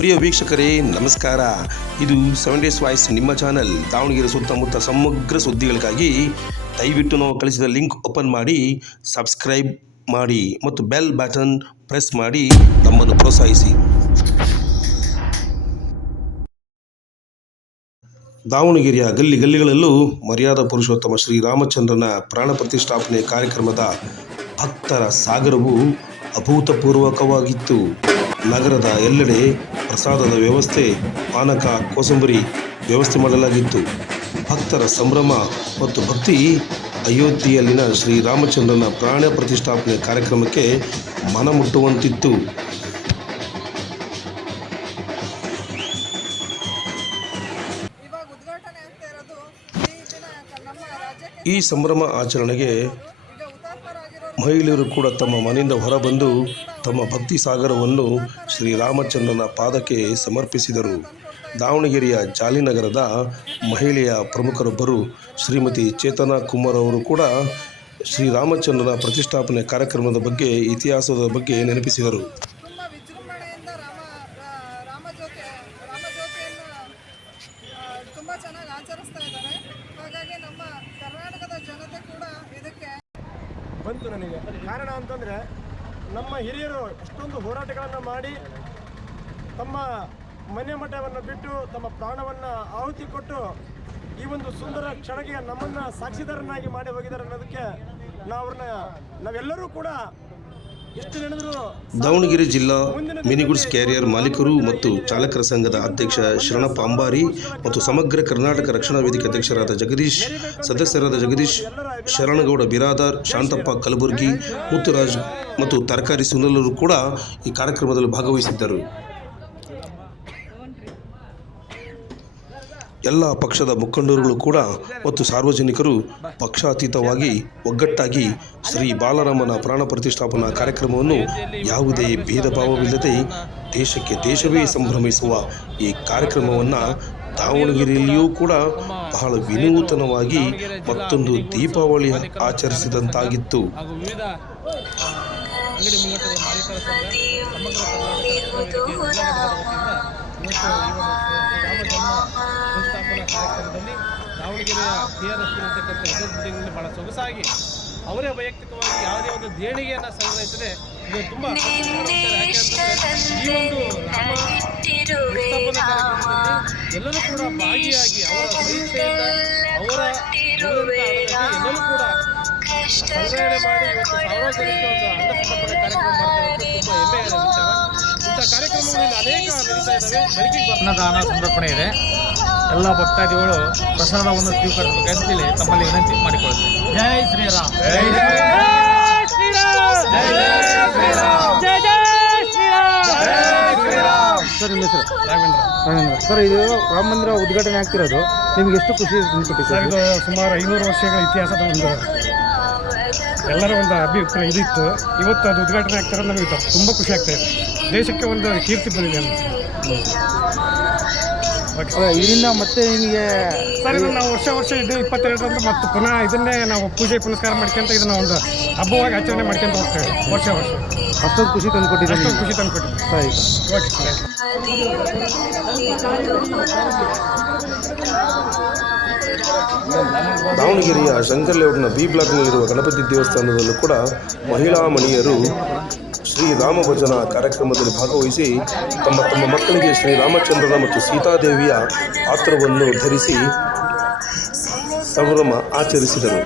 ಪ್ರಿಯ ವೀಕ್ಷಕರೇ, ನಮಸ್ಕಾರ. ಇದು ಸೆವೆನ್ ಡೇಸ್ ವಾಯ್ಸ್ ನಿಮ್ಮ ಚಾನಲ್ ದಾವಣಗೆರೆ ಸುತ್ತಮುತ್ತ ಸಮಗ್ರ ಸುದ್ದಿಗಳಿಗಾಗಿ ದಯವಿಟ್ಟು ನಾವು ಕಳಿಸಿದ ಲಿಂಕ್ ಓಪನ್ ಮಾಡಿ, ಸಬ್ಸ್ಕ್ರೈಬ್ ಮಾಡಿ ಮತ್ತು ಬೆಲ್ ಬಟನ್ ಪ್ರೆಸ್ ಮಾಡಿ ನಮ್ಮನ್ನು ಪ್ರೋತ್ಸಾಹಿಸಿ. ದಾವಣಗೆರೆಯ ಗಲ್ಲಿ ಗಲ್ಲಿಗಳಲ್ಲೂ ಮರ್ಯಾದ ಪುರುಷೋತ್ತಮ ಶ್ರೀ ರಾಮಚಂದ್ರನ ಪ್ರಾಣ ಪ್ರತಿಷ್ಠಾಪನೆ ಕಾರ್ಯಕ್ರಮದ ಭಕ್ತರ ಸಾಗರವು ಅಭೂತಪೂರ್ವಕವಾಗಿತ್ತು. ನಗರದ ಎಲ್ಲೆಡೆ ಪ್ರಸಾದದ ವ್ಯವಸ್ಥೆ, ಪಾನಕ, ಕೋಸಂಬರಿ ವ್ಯವಸ್ಥೆ ಮಾಡಲಾಗಿತ್ತು. ಭಕ್ತರ ಸಂಭ್ರಮ ಮತ್ತು ಭಕ್ತಿ ಅಯೋಧ್ಯೆಯಲ್ಲಿನ ಶ್ರೀ ರಾಮಚಂದ್ರನ ಪ್ರಾಣ ಪ್ರತಿಷ್ಠಾಪನೆ ಕಾರ್ಯಕ್ರಮಕ್ಕೆ ಮನಮುಟ್ಟುವಂತಿತ್ತು ಈ ಸಂಭ್ರಮ ಆಚರಣೆಗೆ ಮಹಿಳೆಯರು ಕೂಡ ತಮ್ಮ ಮನೆಯಿಂದ ಹೊರಬಂದು ತಮ್ಮ ಭಕ್ತಿ ಸಾಗರವನ್ನು ಶ್ರೀರಾಮಚಂದ್ರನ ಪಾದಕ್ಕೆ ಸಮರ್ಪಿಸಿದರು. ದಾವಣಗೆರೆಯ ಜಾಲಿನಗರದ ಮಹಿಳೆಯ ಪ್ರಮುಖರೊಬ್ಬರು ಶ್ರೀಮತಿ ಚೇತನಾ ಕುಮಾರ್ ಅವರು ಕೂಡ ಶ್ರೀರಾಮಚಂದ್ರನ ಪ್ರತಿಷ್ಠಾಪನೆ ಕಾರ್ಯಕ್ರಮದ ಬಗ್ಗೆ, ಇತಿಹಾಸದ ಬಗ್ಗೆ ನೆನಪಿಸಿದರು. ಬಂತು ನನಗೆ. ಕಾರಣ ಅಂತಂದರೆ ನಮ್ಮ ಹಿರಿಯರು ಇಷ್ಟೊಂದು ಹೋರಾಟಗಳನ್ನು ಮಾಡಿ ತಮ್ಮ ಮನೆ ಮಠವನ್ನು ಬಿಟ್ಟು ತಮ್ಮ ಪ್ರಾಣವನ್ನು ಆಹುತಿ ಕೊಟ್ಟು ಈ ಒಂದು ಸುಂದರ ಕ್ಷಣಕ್ಕೆ ನಮ್ಮನ್ನು ಸಾಕ್ಷಿದಾರನಾಗಿ ಮಾಡಿ ಹೋಗಿದ್ದಾರೆ ಅನ್ನೋದಕ್ಕೆ ನಾವು ಅವ್ರನ್ನ ನಾವೆಲ್ಲರೂ ಕೂಡ ದಾವಣಗೆರೆ ಜಿಲ್ಲಾ ಮಿನಿಗುಡ್ಸ್ ಕ್ಯಾರಿಯರ್ ಮಾಲೀಕರು ಮತ್ತು ಚಾಲಕರ ಸಂಘದ ಅಧ್ಯಕ್ಷ ಶರಣಪ್ಪ ಅಂಬಾರಿ ಮತ್ತು ಸಮಗ್ರ ಕರ್ನಾಟಕ ರಕ್ಷಣಾ ವೇದಿಕೆ ಅಧ್ಯಕ್ಷರಾದ ಜಗದೀಶ್, ಸದಸ್ಯರಾದ ಜಗದೀಶ್, ಶರಣಗೌಡ ಬಿರಾದಾರ್, ಶಾಂತಪ್ಪ ಕಲಬುರ್ಗಿ, ಮುತ್ತುರಾಜ್ ಮತ್ತು ತರಕಾರಿ ಸುನಲರು ಕೂಡ ಈ ಕಾರ್ಯಕ್ರಮದಲ್ಲಿ ಭಾಗವಹಿಸಿದ್ದರು. ಎಲ್ಲ ಪಕ್ಷದ ಮುಖಂಡರುಗಳು ಕೂಡ ಮತ್ತು ಸಾರ್ವಜನಿಕರು ಪಕ್ಷಾತೀತವಾಗಿ ಒಗ್ಗಟ್ಟಾಗಿ ಶ್ರೀ ಬಾಲರಾಮನ ಪ್ರಾಣ ಪ್ರತಿಷ್ಠಾಪನಾ ಕಾರ್ಯಕ್ರಮವನ್ನು ಯಾವುದೇ ಭೇದ ಭಾವವಿಲ್ಲದೆ ದೇಶಕ್ಕೆ ದೇಶವೇ ಸಂಭ್ರಮಿಸುವ ಈ ಕಾರ್ಯಕ್ರಮವನ್ನು ದಾವಣಗೆರೆಯಲ್ಲಿಯೂ ಕೂಡ ಬಹಳ ವಿನೂತನವಾಗಿ ಮತ್ತೊಂದು ದೀಪಾವಳಿ ಆಚರಿಸಿದಂತಾಗಿತ್ತು. ಅಂಗಡಿ ಮುಂಗಟ್ಟದ ಮಾಲೀಕರ ಸಂಘ ಸಮಗ್ರ ಕರ್ನಾಟಕ ಕಾರ್ಯಕ್ರಮದಲ್ಲಿ ದಾವಣಗೆರೆಯ ಕೆ ಆರ್ ರಸ್ತೆಯಲ್ಲಿರ್ತಕ್ಕಂಥ ವಿದ್ಯುತ್ ಬಿಲ್ಡಿಂಗ್ನಲ್ಲಿ ಬಹಳ ಸೊಗಸಾಗಿ ಅವರೇ ವೈಯಕ್ತಿಕವಾಗಿ ಯಾವುದೇ ಒಂದು ದೇಣಿಗೆಯನ್ನು ಸಂಗ್ರಹಿಸದೆ ಇದು ತುಂಬ ಈ ಒಂದು ರಾಮ ಎಲ್ಲರೂ ಕೂಡ ಭಾಗಿಯಾಗಿ ಅವರ ಅವರ ಎಲ್ಲರೂ ಕೂಡ ಮಾಡಿ ಅನ್ನದಾನ ಸಂರಕ್ಷಣೆ ಇದೆ ಎಲ್ಲ ಭಕ್ತಾದಿಗಳು ಪ್ರಸಾದವನ್ನು ಸ್ವೀಕರಿಸಬೇಕಂತೇಳಿ ತಮ್ಮಲ್ಲಿ ವಿನಂತಿ ಮಾಡಿಕೊಳ್ಳುತ್ತೆ ಜೈ ಶ್ರೀರಾಮ್ ಸರ್ ನಿಮ್ಮ ಹೆಸರು ರಾಘವೇಂದ್ರ ಸರ್ ಇದು ರಾಮ ಮಂದಿರ ಉದ್ಘಾಟನೆ ಆಗ್ತಿರೋದು. ನಿಮ್ಗೆ ಎಷ್ಟು ಖುಷಿ ಸರ್, ಇದು ಸುಮಾರು ಐನೂರು ವರ್ಷಗಳ ಇತಿಹಾಸದ ಒಂದು ಎಲ್ಲರ ಒಂದು ಅಭಿಪ್ರಾಯ ಇದಿತ್ತು ಇವತ್ತು ಅದು ಉದ್ಘಾಟನೆ ಆಗ್ತಾರೆ ನಮಗೆ ತುಂಬ ಖುಷಿ ಆಗ್ತಾ ಇದೆ ದೇಶಕ್ಕೆ ಒಂದು ಕೀರ್ತಿ ಬಂದಿದೆ ಅಂತ ಅಲ್ಲ, ಇದರಿಂದ ಮತ್ತೆ ನಿಮಗೆ ಸರ್ ಇದು ನಾವು ವರ್ಷ ವರ್ಷ ಇದು ಇಪ್ಪತ್ತೆರಡರಂದು ಮತ್ತು ಪುನಃ ಇದನ್ನೇ ನಾವು ಪೂಜೆ ಪುನಸ್ಕಾರ ಮಾಡ್ಕೊಂತ ಇದನ್ನ ಒಂದು ಹಬ್ಬವಾಗಿ ಆಚರಣೆ ಮಾಡ್ಕೊಂತ ಹೋಗ್ತೇವೆ ವರ್ಷ ವರ್ಷ ಅಷ್ಟೊಂದು ಖುಷಿ ತಂದುಕೊಟ್ಟಿದೆ ಅಷ್ಟೊಂದು ಖುಷಿ ತಂದು ಸರಿ ಓಕೆ ಸರ್ ದಾವಣಗೆರೆಯ ಶಂಕರ್ ಲೇಔಟ್ನ ಬಿ ಬ್ಲಾಕ್ನಲ್ಲಿರುವ ಗಣಪತಿ ದೇವಸ್ಥಾನದಲ್ಲೂ ಕೂಡ ಮಹಿಳಾ ಮಣಿಯರು ಶ್ರೀರಾಮ ಭಜನ ಕಾರ್ಯಕ್ರಮದಲ್ಲಿ ಭಾಗವಹಿಸಿ ತಮ್ಮ ತಮ್ಮ ಮಕ್ಕಳಿಗೆ ಶ್ರೀರಾಮಚಂದ್ರನ ಮತ್ತು ಸೀತಾದೇವಿಯ ಪಾತ್ರವನ್ನು ಧರಿಸಿ ಸಂಭ್ರಮ ಆಚರಿಸಿದರು.